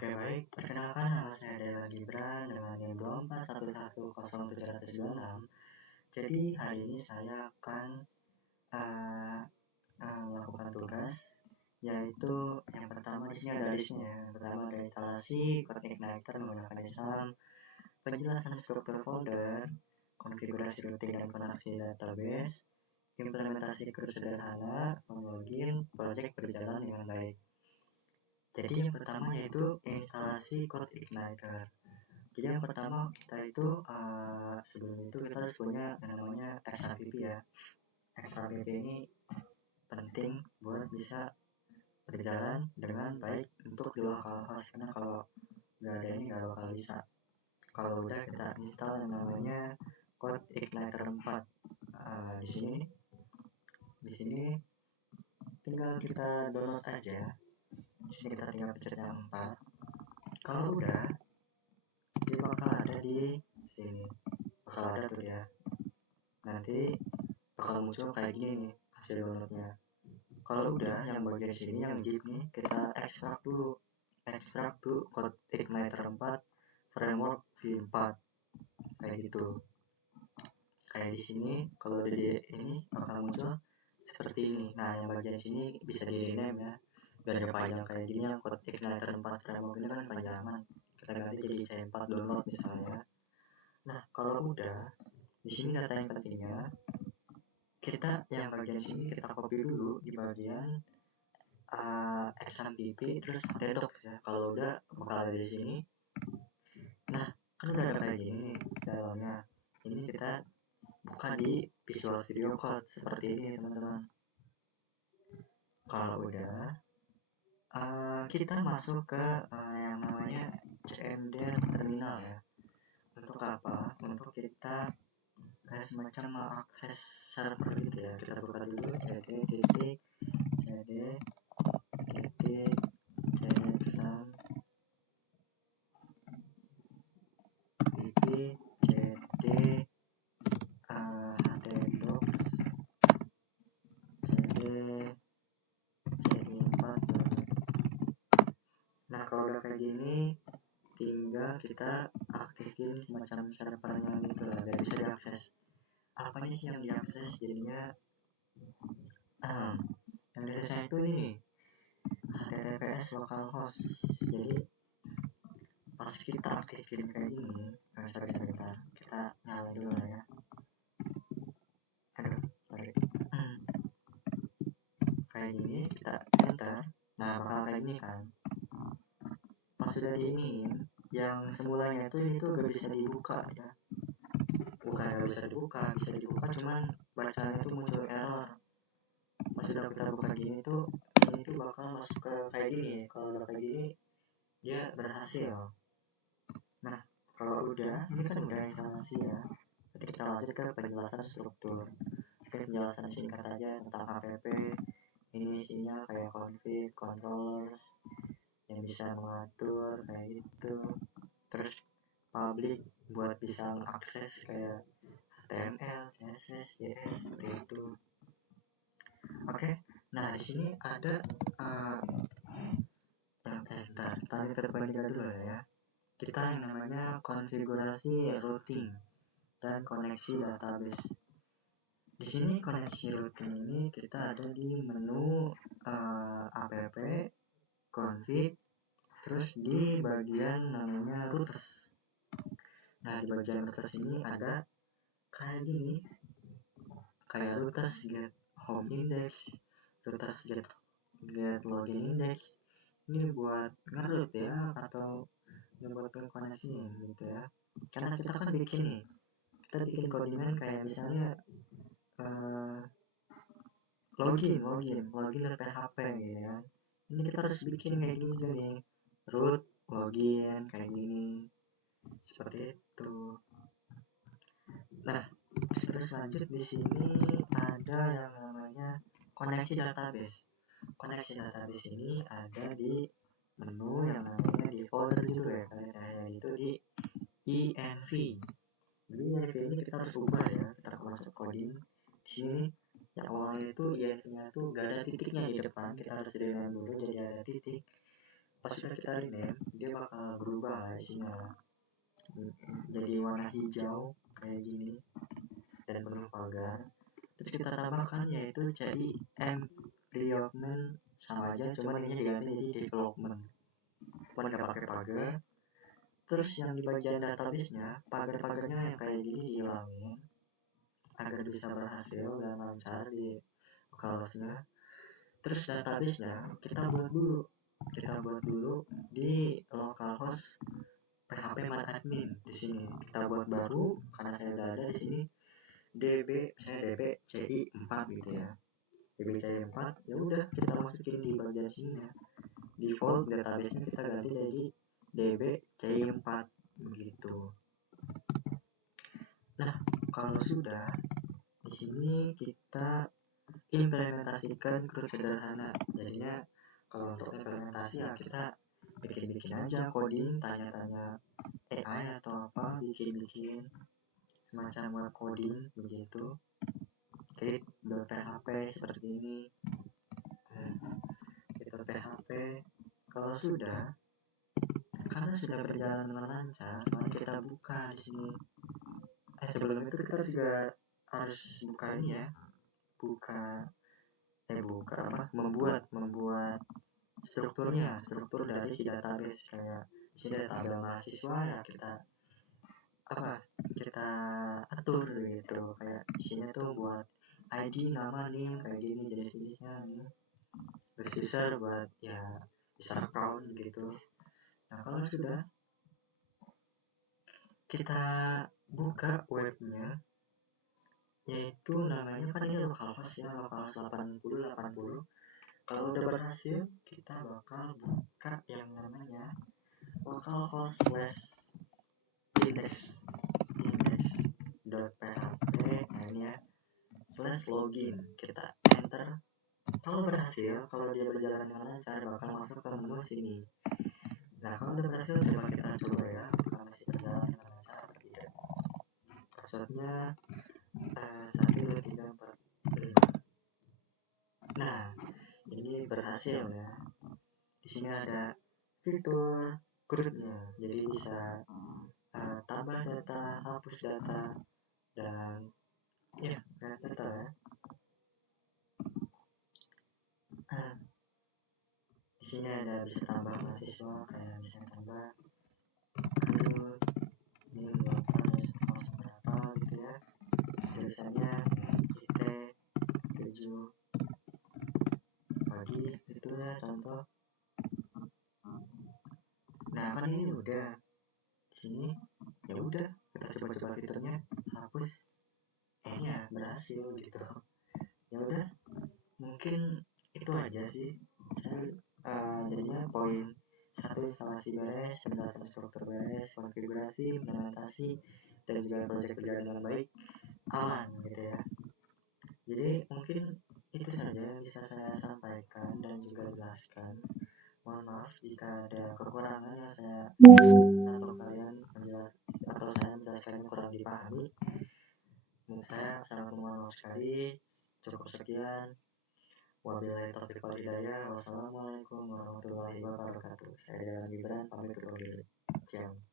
Oke baik, perkenalkan nama saya Dela Gibran dengan NIM 241100726. Jadi hari ini saya akan uh, melakukan tugas, yaitu yang pertama di sini ada listnya. Yang pertama ada instalasi Code Igniter menggunakan ISAM, penjelasan struktur folder, konfigurasi routing dan koneksi database, implementasi CRUD sederhana, login, project berjalan dengan baik. Jadi yang pertama yaitu instalasi Code Igniter. Jadi yang pertama kita itu sebelum itu kita harus punya yang namanya XAPP ya. XAPP ini penting buat bisa berjalan dengan baik untuk di localhost, karena kalau nggak ada ini nggak bakal bisa. Kalau udah kita install yang namanya Code Igniter 4 di sini tinggal kita download aja. Di sini kita tinggal pencet yang 4. Kalau udah dia bakal ada di sini, bakal ada tuh ya, nanti bakal muncul kayak gini nih hasil downloadnya. Kalau udah yang bagian sini yang zip nih, kita ekstrak tuh Code Igniter 4 framework v4 kayak gitu. Kayak di sini kalau udah di ini bakal muncul seperti ini. Nah yang bagian sini bisa di rename ya, biar gak panjang kayak gini. Yang Code Igniter 4 framework ini kan panjangan, kita ganti jadi C4 download misalnya. Nah kalau udah di sini data yang pentingnya, kita yang bagian sini kita copy dulu di bagian XAMPP terus Htdocs ya. Kalau udah bakal ada di sini. Nah kan udah ada kayak gini nih dalamnya. Ini kita buka di Visual Studio Code seperti ini teman-teman. Kalau udah kita masuk ke yang namanya CMD terminal ya. Untuk apa? Untuk kita semacam mengakses server gitu ya. Kita buka dulu cd titik checksum titik cd htdocs cd c4. Nah kalau udah kayak gini tinggal kita aktifin semacam servernya gitu lah, biar bisa diakses. Apanya sih yang diakses? Jadinya yang diaksesnya itu ini HTTPS localhost. Jadi pas kita aktifin kayak gini, sebentar kita nyalain dulu lah ya. Kayak gini kita enter, nah bakal kayak gini kan. Pas sudah diinin, yang semulanya itu gak bisa dibuka ya. Bukan gak bisa dibuka cuman bacanya itu muncul error. Pas sudah kita buka gini tuh, ini tuh bakal masuk ke kayak gini. Kalau udah kayak gini dia berhasil. Nah kalau udah, ini kan udah instalasi ya. Nanti kita lanjut ke penjelasan struktur. Oke, penjelasan singkat aja tentang app. Ini isinya kayak config, controllers yang bisa mengatur kayak gitu. Terus public buat bisa mengakses kayak HTML, CSS, JS seperti itu. Oke, nah di sini ada kita bandingkan dulu ya. Kita yang namanya konfigurasi routing dan koneksi database. Di sini koneksi routing ini kita ada di menu app, config, terus di bagian namanya routers. Nah di bagian routers ini ada kayak gini, kayak routers get home index, routers get login index. Ini buat ngerut ya, atau buat koneksi gitu ya. Karena kita kan bikin nih, kita bikin codingan kayak misalnya login dari PHP gitu ya. Ini kita harus bikin kayak gini juga nih, root login kayak gini, seperti itu. Nah terus lanjut, di sini ada yang namanya koneksi database. Koneksi database ini ada di menu yang namanya di folder gitu ya, kayak itu di env. Jadi env ini kita harus ubah ya, kita masuk coding. Di sini yang awalnya itu env nya tuh gak ada titiknya di depan, kita harus rename dulu jadi ada titik. pas sudah kita rename dia bakal berubah isinya jadi warna hijau kayak gini dan penuh pagar. Terus kita tambahkan yaitu CIM development, sama aja cuman ini diganti jadi development, cuman nggak pakai pagar. Terus yang di bagian database-nya, pagar-pagarnya yang kayak gini dihilangin agar bisa berhasil dan lancar di localhost-nya. Terus database-nya kita buat dulu di localhost PHP admin. Di sini kita buat baru karena saya udah ada di sini DB CI 4 gitu ya. DB CI 4 ya udah kita masukin di bagian sini ya. Default database-nya kita ganti jadi DB CI 4 begitu. Nah, kalau sudah di sini kita implementasikan CRUD sederhana. Jadinya kalau untuk implementasi ya kita bikin-bikin aja coding, tanya-tanya AI atau apa, bikin-bikin semacam web coding begitu. Script.php seperti ini. Script.php. Kalau sudah, karena sudah berjalan dengan lancar, mari kita buka di sini. Sebelum itu kita juga harus buka ini ya, membuat struktur dari si database. Kayak di sini ada tabel mahasiswa ya, kita atur gitu. Kayak di sini tuh buat ID, nama, nih kayak gini, jenis-jenisnya nih. Terus user buat ya user account gitu. Nah, kalau sudah kita buka webnya, yaitu namanya kan ini localhost ya, localhost 80. Kalau udah berhasil, kita bakal buka yang namanya localhost index.php, nah ini ya, /login. Kita enter. Kalau berhasil, kalau dia berjalan dengan lancar, bakal masuk ke menu sini. Nah, kalau udah berhasil, coba kita coba ya, apakah masih berjalan dengan lancar atau tidak. Passwordnya 1, 2, 3, 4, 5. Nah, ini berhasil ya. Di sini ada fitur CRUD-nya, jadi bisa tambah data, hapus data, dan ya data ya. Di sini ada bisa tambah mahasiswa, kayak misalnya tambah CRUD ini berapa gitu ya. Tulisannya IT 7 pagi gitu ya, contoh. Nah, kan ini udah di sini, ya udah kita coba-coba fiturnya, hapus, ya berhasil gitu. Ya udah, mungkin itu aja sih. Saya jadinya poin 1, instalasi beres, penjelasan struktur beres, konfigurasi, implementasi, dan juga proyek berjalan dengan baik, aman gitu ya. Jadi mungkin itu saja yang bisa saya sampaikan dan juga jelaskan. Mohon maaf jika ada kekurangan yang saya atau kalian atau saya menjelaskannya kurang dipahami. Menurut saya sangat mohon maaf sekali. Cukup sekian. Wabillahi taufiq wal hidayah. Wassalamualaikum warahmatullahi wabarakatuh. Saya Gibran pamit undur diri. Ciao.